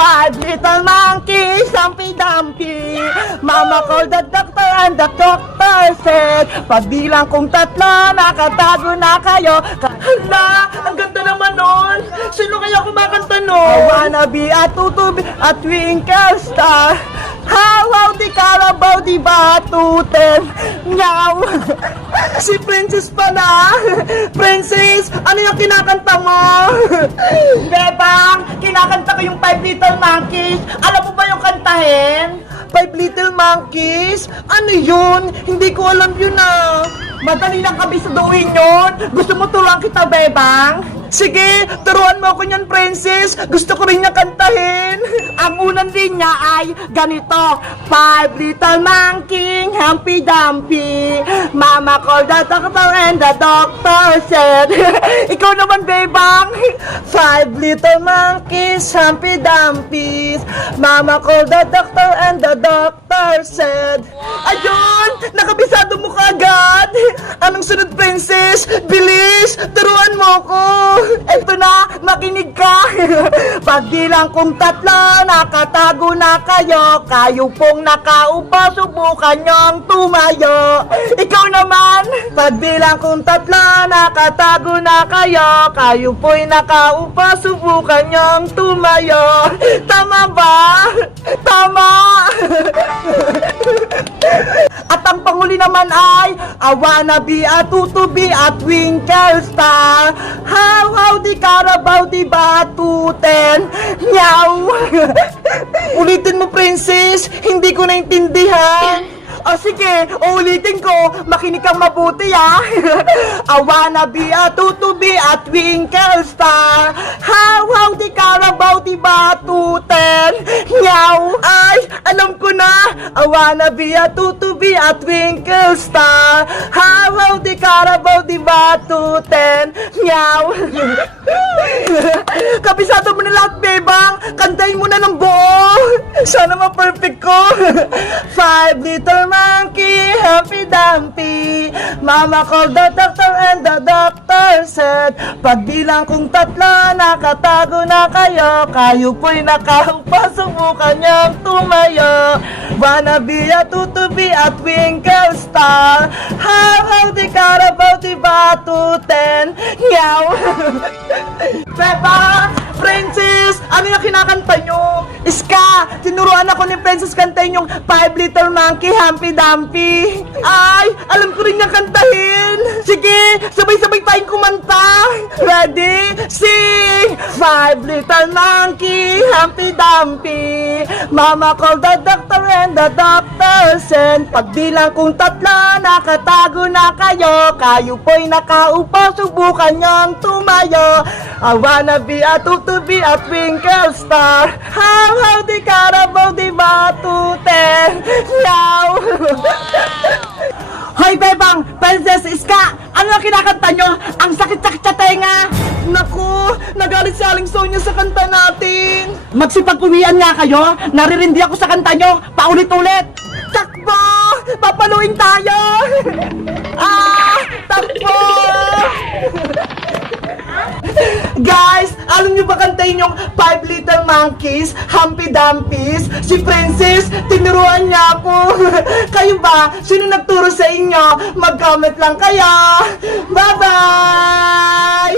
Five little monkeys, Humpty Dumpty. Mama called the doctor and the doctor said, pagbilang kong tatlo, nakatago na kayo. Hala, ang ganda naman nun. Sino kaya kumakanta nun? I wanna be a tutubi, a twinkle star. How di Carabao, di batuten. Nyaw. Si Princess pala. Princess, ano yung kinakanta mo? Bebang, kinakanta ko yung Five Little Monkeys. Alam mo ba yung kantahin? Five Little Monkeys? Ano yun? Hindi ko alam yun ah. Madali lang kabisaduhin yun. Gusto mo turuan kita, Bebang? Sige, turuan mo ako niyan, Princess. Gusto ko rin niya kantahin. Ang unang linya ay ganito. Five little monkey, Humpty Dumpty. Mama called the doctor and the doctor said. Ikaw naman, Bebang. Five little monkeys, Humpty Dumpty. Mama called the doctor and the doctor said. Ayun! Nakabisado mo ka agad. Anong sunod, Princess? Bilis! Turuan mo ko! Eto na, makinig ka! Pagbilang kong tatlo, nakatago na kayo. Kayo pong nakaupo, subukan niyong tumayo. Ikaw naman! Pagbilang kong tatlo, nakatago na kayo. Kayo po'y nakaupo, subukan niyong tumayo. Tama ba? Tama! At ang panghuli naman ay I wanna be a tutubi at twinkle star. How di Carabao, di batuten. Nyaw. Ulitin mo, Princess. Hindi ko naintindihan. O sige, ulitin ko. Makinig kang mabuti ah. I wanna be a tutubi at twinkle star. How di Carabao, di batuten. Nyaw. Ay, alam ko na. I wanna be a tutubi at twinkle star. How di Carabao, di batuten. Nyaw. Kabisado mo na lahat, Bebang. Kantahin mo na ng buo. Sana ma-perfect ko. Five little monkey, Humpty Dumpty. Mama called the doctor and the doctor said, pagbilang kong tatlo, nakatago na kayo. Kayo po'y nakaupo, subukan niyang tumayo. Wanna be a tutubi at twinkle star. How di Carabao, di batuten. Nyaw. Beba, Princess, ano yung kinakanta nyo? Iska, tinuruan ako ni Princess kantahin yung Five Little Monkey, Humpty Dumpty. Ay, alam ko rin yung kantahin. Sige, sabay-sabay tayong kumanta. Ready? Sing! Five little monkey, Humpty Dumpty. Mama called the doctor and the doctor said, pagbilang kong tatlo, nakatago na kayo. Kayo po'y nakaupo, subukan niyong tumayo. I wanna be a tutubi at twinkle star. How di Carabao, di batuten. Nyaw. Hoy, Bebang! Princess Iska! Ano ang kinakanta nyo? Ang sakit-sakit sa tenga! Naku! Nagalit si Aling Sonia sa kanta natin! Magsipagpumian nga kayo! Naririndi ako sa kanta nyo! Paulit-ulit! Takbo! Papaluin tayo! Takbo! Guys, alam nyo ba kantahin yung Five Little Monkeys, Humpty Dumpies? Si Princess, tinuruan niya ako. Kayo ba? Sino nagturo sa inyo? Mag-comment lang kayo. Bye-bye!